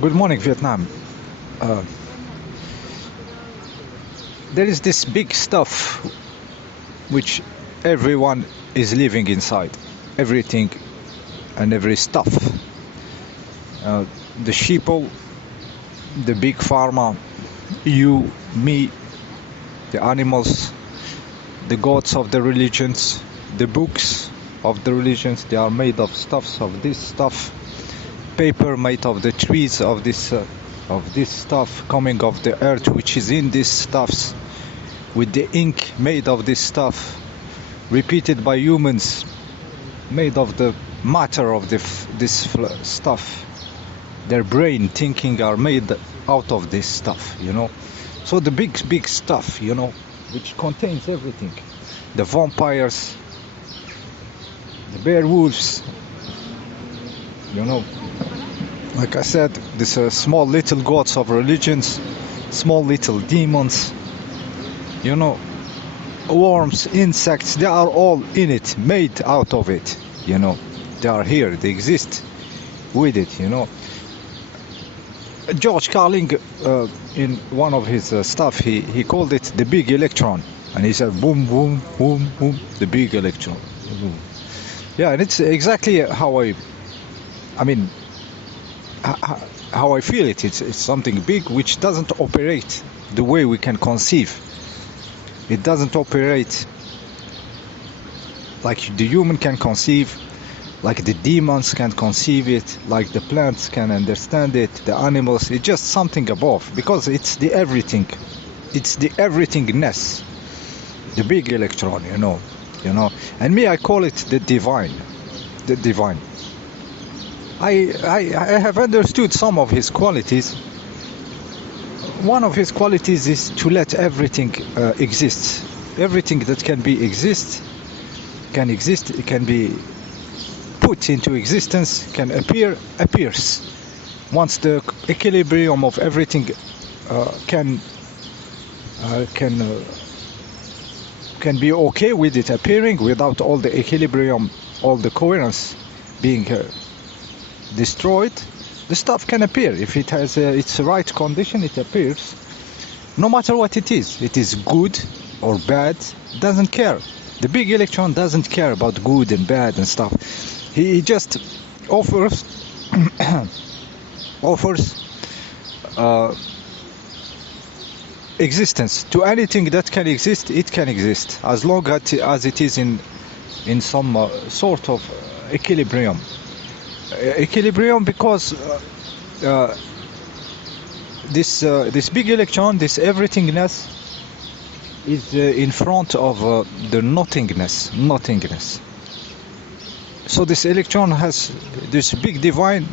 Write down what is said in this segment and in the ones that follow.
Good morning, Vietnam. Uh, there is this big stuff which everyone is living inside. Everything and every stuff. The sheeple, the big pharma, you, me, the animals, the gods of the religions, the books of the religions, they are made of stuffs of this stuff. Paper made of the trees of this stuff coming of the earth which is in these stuffs, with the ink made of this stuff, repeated by humans, made of the matter of this stuff. Their brain thinking are made out of this stuff, so the big stuff, which contains everything. The vampires, the werewolves, like I said, these small little gods of religions, small little demons, worms, insects, they are all in it, made out of it, they are here, they exist with it, George Carling, in one of his stuff, he called it the big electron, and he said boom, boom, boom, boom, the big electron. Boom. Yeah, and it's exactly how I feel it. It's something big which doesn't operate the way we can conceive. It doesn't operate like the human can conceive, like the demons can conceive it, like the plants can understand it, the animals. It's just something above, because it's the everything. It's the everythingness, the big electron, And me, I call it the divine. The divine. I have understood some of his qualities. One of his qualities is to let everything exist. Everything that can exist, it can be put into existence, can appears. Once the equilibrium of everything can be okay with it appearing, without all the equilibrium, all the coherence being destroyed, the stuff can appear. If it has its right condition, it appears. No matter what it is good or bad, doesn't care. The big electron doesn't care about good and bad and stuff. He just offers existence to anything that can exist. It can exist as long as it is in some sort of equilibrium. Because this big electron, this everythingness, is in front of the nothingness. So this electron has this big divine,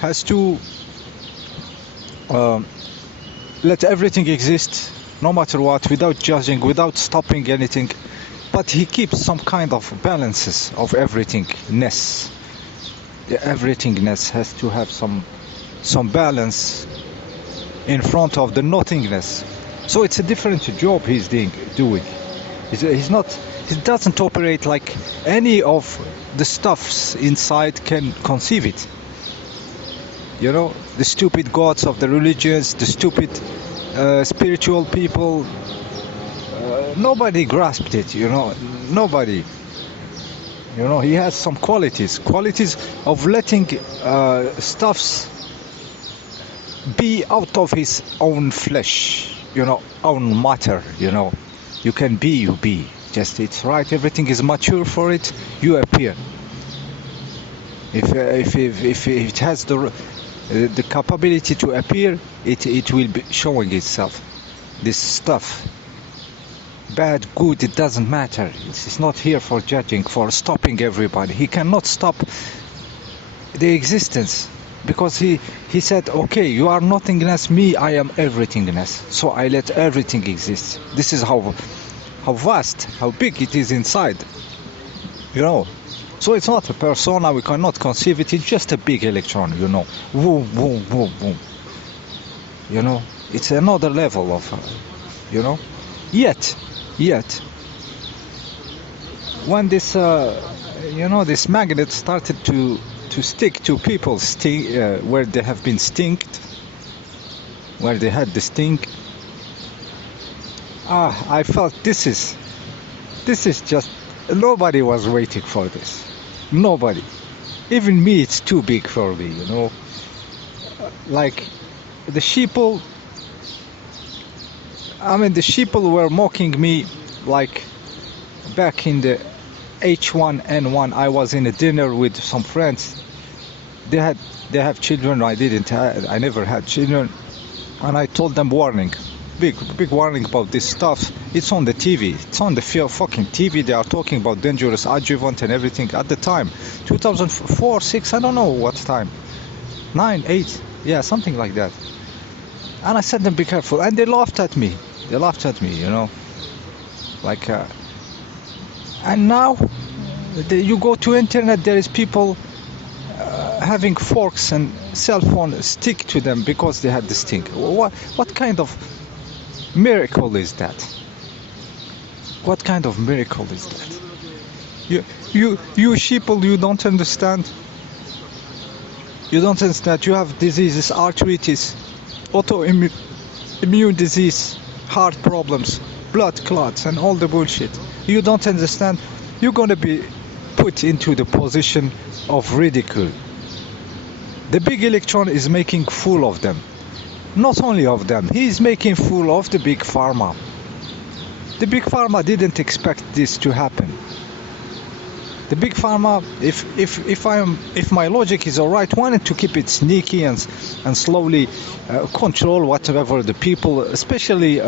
has to let everything exist, no matter what, without judging, without stopping anything. But he keeps some kind of balances of everythingness. The everythingness has to have some balance in front of the nothingness. So it's a different job he's doing. He doesn't operate like any of the stuffs inside can conceive it. The stupid gods of the religions, the stupid spiritual people, nobody grasped it, nobody. He has some qualities of letting stuffs be out of his own flesh, own matter, You can be, you be. Just it's right, everything is mature for it, you appear. If it has the capability to appear, it will be showing itself. This stuff, bad, good, it doesn't matter. It's not here for judging, for stopping everybody. He cannot stop the existence, because he said, okay, you are nothingness, me, I am everythingness. So I let everything exist. This is how vast, how big it is inside. So it's not a persona, we cannot conceive it. It's just a big electron, Boom, boom, boom, boom. It's another level of, Yet, when this, this magnet started to to stick to people where they have been stinged, where they had the sting. I felt this is just, nobody was waiting for this. Nobody. Even me, it's too big for me, you know. Like the sheeple, the sheeple were mocking me, like back in the H1N1. I was in a dinner with some friends. They have children. I never had children, and I told them, warning, big warning about this stuff. It's on the TV. It's on the fucking TV. They are talking about dangerous adjuvant and everything. At the time, 2004, 6, I don't know what time, 9, 8, yeah, something like that. And I said them, be careful, and they laughed at me. They laughed at me, you know, like. And now, you go to internet, there is people having forks and cell phone stick to them because they had this thing. What kind of miracle is that? What kind of miracle is that? You sheeple, you don't understand. You don't understand. You have diseases, arthritis, autoimmune disease, heart problems, blood clots, and all the bullshit. You don't understand. You're going to be put into the position of ridicule. The big electron is making fool of them. Not only of them, he is making fool of the big pharma. The big pharma didn't expect this to happen. The big pharma, if my logic is alright, wanted to keep it sneaky and slowly control whatever the people, especially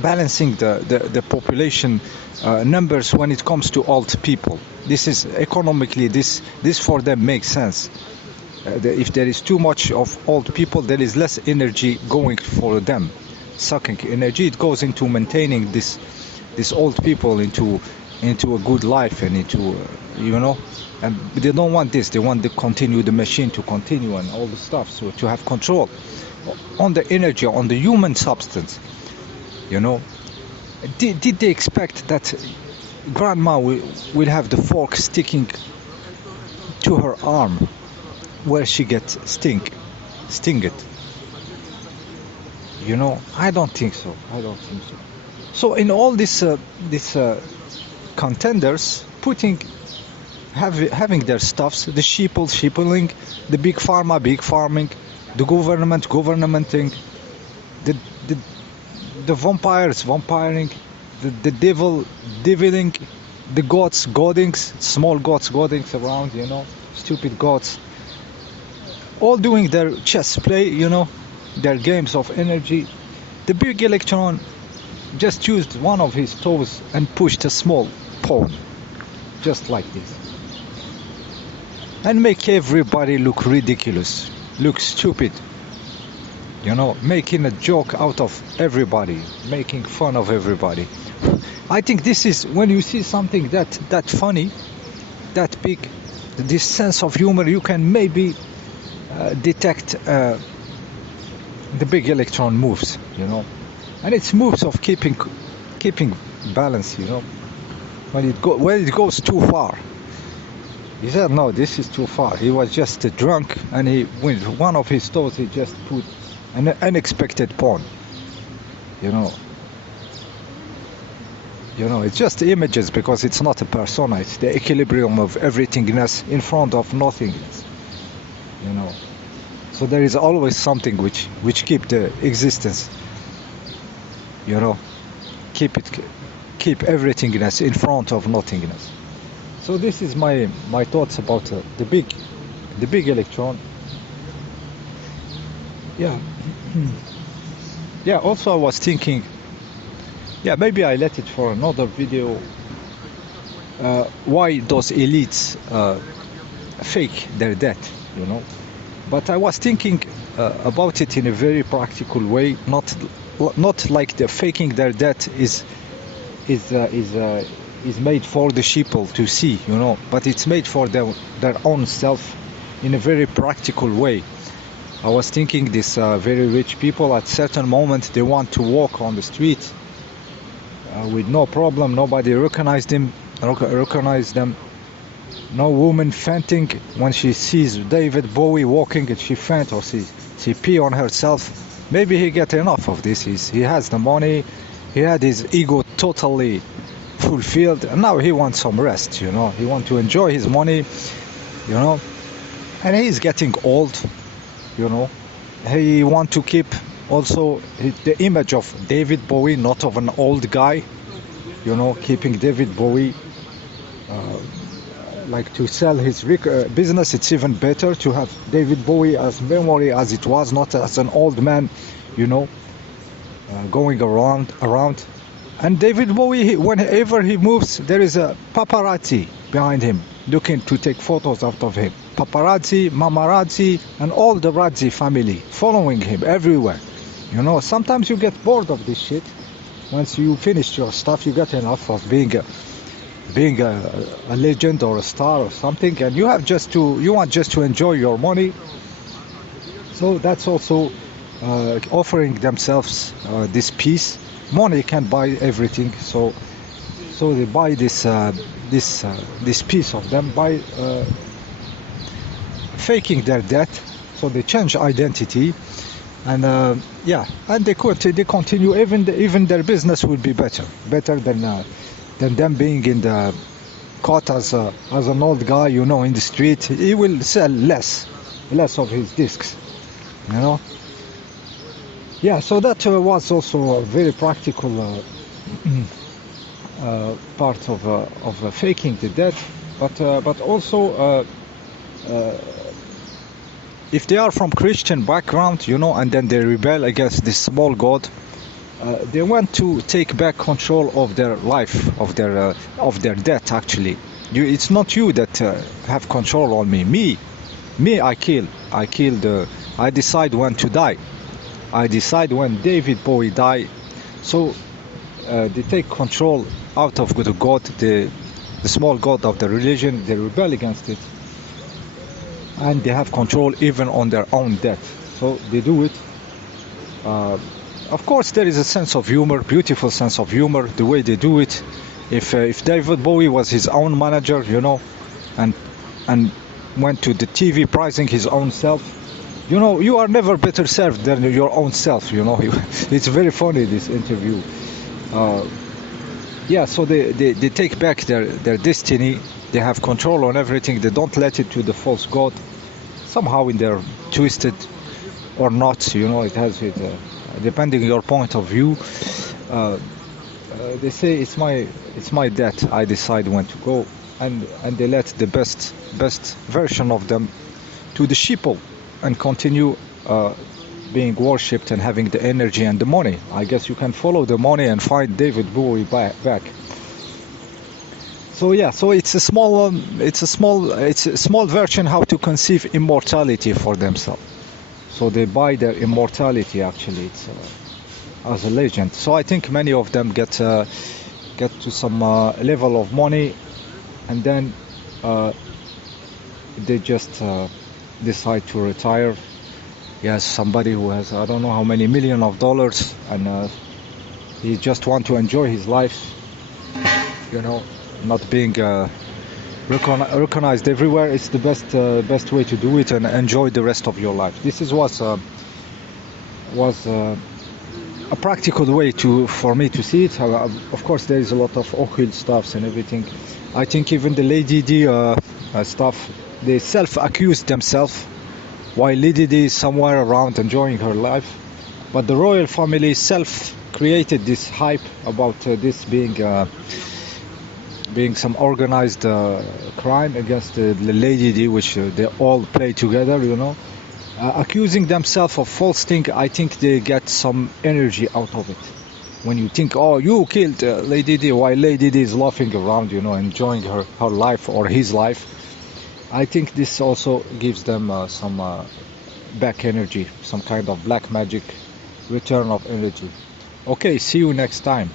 balancing the population numbers when it comes to old people. This is economically, this for them makes sense. If there is too much of old people, there is less energy going for them, sucking energy. It goes into maintaining this old people into a good life and into and they don't want this. They want to continue the machine to continue and all the stuff, so to have control on the energy, on the human substance. Did they expect that grandma will have the fork sticking to her arm where she gets stinged? I don't think so. So in all this contenders having their stuffs, the sheepling, the big pharma big farming, the government governementing, the vampires vampiring, the devil deviling, the gods goddings, small gods goddings around, stupid gods, all doing their chess play, their games of energy. The big electron just used one of his toes and pushed a small pawn, just like this, and make everybody look ridiculous, look stupid, making a joke out of everybody, making fun of everybody. I think this is when you see something that funny, that big, this sense of humor, you can maybe detect the big electron moves, and it's moves of keeping balance, when it goes too far. He said, no, this is too far. He was just drunk, and with one of his toes, he just put an unexpected pawn. It's just images, because it's not a persona. It's the equilibrium of everythingness in front of nothingness. So there is always something which keep the existence. Keep everythingness in front of nothingness. So this is my thoughts about the big electron. Yeah. Also, I was thinking, maybe I let it for another video. Why those elites fake their death, But I was thinking about it in a very practical way, not like the faking their death is made for the sheeple to see, but it's made for their own self in a very practical way. I was thinking this very rich people, at certain moment they want to walk on the street with no problem, nobody recognize them, No woman fainting when she sees David Bowie walking and she faint or she pee on herself. Maybe he get enough of this. He has the money, he had his ego totally fulfilled, and now he wants some rest, you know. He wants to enjoy his money, you know. And he's getting old, you know. He want to keep also the image of David Bowie, not of an old guy, you know, keeping David Bowie. Like to sell his business, it's even better to have David Bowie as memory as it was, not as an old man, you know, going around. And David Bowie, whenever he moves, there is a paparazzi behind him looking to take photos out of him. Paparazzi, mamarazzi, and all the Razzi family following him everywhere. You know, sometimes you get bored of this shit. Once you finish your stuff, you get enough of being a legend or a star or something, and you want just to enjoy your money. So that's also offering themselves this peace. Money can buy everything, so they buy this piece of them by faking their death. So they change identity, and and they continue. Even their business will be better than them being caught as an old guy, you know, in the street. He will sell less of his discs, you know. Yeah, so that was also a very practical part of faking the death, but also if they are from Christian background, you know, and then they rebel against this small god, they want to take back control of their life, of their death. Actually, it's not you that have control on me. I kill. I decide when to die. I decide when David Bowie die. So they take control out of the god, the small god of the religion. They rebel against it, and they have control even on their own death. So they do it. Of course, there is a sense of humor, beautiful sense of humor, the way they do it. If David Bowie was his own manager, you know, and went to the TV praising his own self, you know, you are never better served than your own self, you know. It's very funny, this interview. So they take back their destiny. They have control on everything. They don't let it to the false god. Somehow in their twisted or not, you know, it has it. Depending on your point of view, they say it's my death. I decide when to go, and they let the best version of them to the sheeple and continue being worshipped and having the energy and the money. I guess you can follow the money and find David Bowie back. So yeah, so it's a small version how to conceive immortality for themselves. So they buy their immortality, actually, it's as a legend. So I think many of them get to some level of money, and then they just decide to retire. Yes, somebody who has I don't know how many million of dollars, and he just want to enjoy his life, you know, not being recognized everywhere. It's the best way to do it and enjoy the rest of your life. This was a practical way for me to see it. Of course, there is a lot of occult stuffs and everything. I think even the Lady D stuff, they self-accused themselves while Lady D is somewhere around enjoying her life. But the royal family self-created this hype about this being some organized crime against the Lady D, which they all play together, you know, accusing themselves of false thing. I think they get some energy out of it. When you think, oh, you killed Lady D, while Lady D is laughing around, you know, enjoying her life or his life, I think this also gives them some back energy, some kind of black magic return of energy. Okay, see you next time.